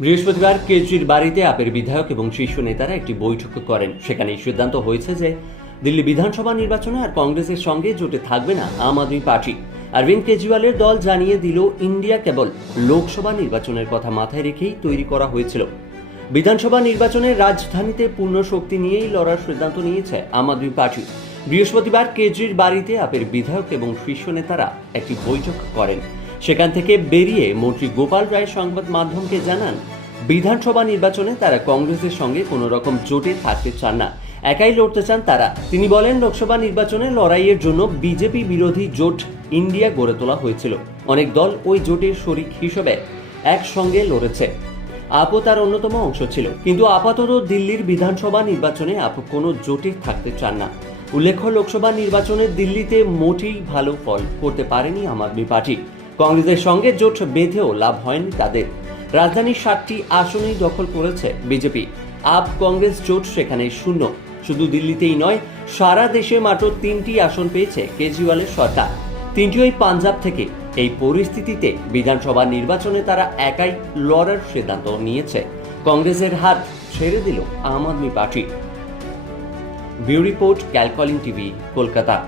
বৃহস্পতিবার কেজরির বাড়িতে আপের বিধায়ক এবং শীর্ষ নেতারা একটি বৈঠক করেন। সেখানে সিদ্ধান্ত হয়েছে যে দিল্লি বিধানসভা নির্বাচনে আর কংগ্রেসের সঙ্গে জোটে থাকবে না আম আদমি পার্টি। অরবিন্দ কেজরিওয়ালের দল জানিয়ে দিল, ইন্ডিয়া কেবল লোকসভা নির্বাচনের কথা মাথায় রেখেই তৈরি করা হয়েছিল। বিধানসভা নির্বাচনে রাজধানীতে পূর্ণ শক্তি নিয়েই লড়ার সিদ্ধান্ত নিয়েছে আম আদমি পার্টি। বৃহস্পতিবার কেজরির বাড়িতে আপের বিধায়ক এবং শীর্ষ নেতারা একটি বৈঠক করেন। সেখান থেকে বেরিয়ে মন্ত্রী গোপাল রায় সংবাদ মাধ্যমকে জানান, বিধানসভা নির্বাচনে তারা কংগ্রেসের সঙ্গে কোনো রকম জোটে থাকতে চান না। একাই লড়তে চান তারা। তিনি বলেন, লোকসভা নির্বাচনে লড়াইয়ের জন্য বিজেপি বিরোধী জোট ইন্ডিয়া গড়ে তোলা হয়েছিল। অনেক দল ওই জোটের শরিক হিসেবে একসঙ্গে লড়েছে। আপও তার অন্যতম অংশ ছিল। কিন্তু আপাতত দিল্লির বিধানসভা নির্বাচনে আপ কোনো জোটে থাকতে চান না। উল্লেখ্য, লোকসভা নির্বাচনে দিল্লিতে মোটেই ভালো ফল করতে পারেনি আম আদমি পার্টি। কংগ্রেসের সঙ্গে জোট বেঁধেও লাভ হয়নি তাদের। রাজধানীর সাতটি আসনই দখল করেছে বিজেপি। আপ কংগ্রেস জোট সেখানে শূন্য। শুধু দিল্লিতেই নয়, সারা দেশে মাত্র তিনটি আসন পেয়েছে কেজরিওয়ালের সরকার। তিনটিই পাঞ্জাব থেকে। এই পরিস্থিতিতে বিধানসভা নির্বাচনে তারা একাই লড়ার সিদ্ধান্ত নিয়েছে। কংগ্রেসের হাত ছেড়ে দিল Aam Aadmi party. Bureau report ক্যালকলিং TV, Kolkata.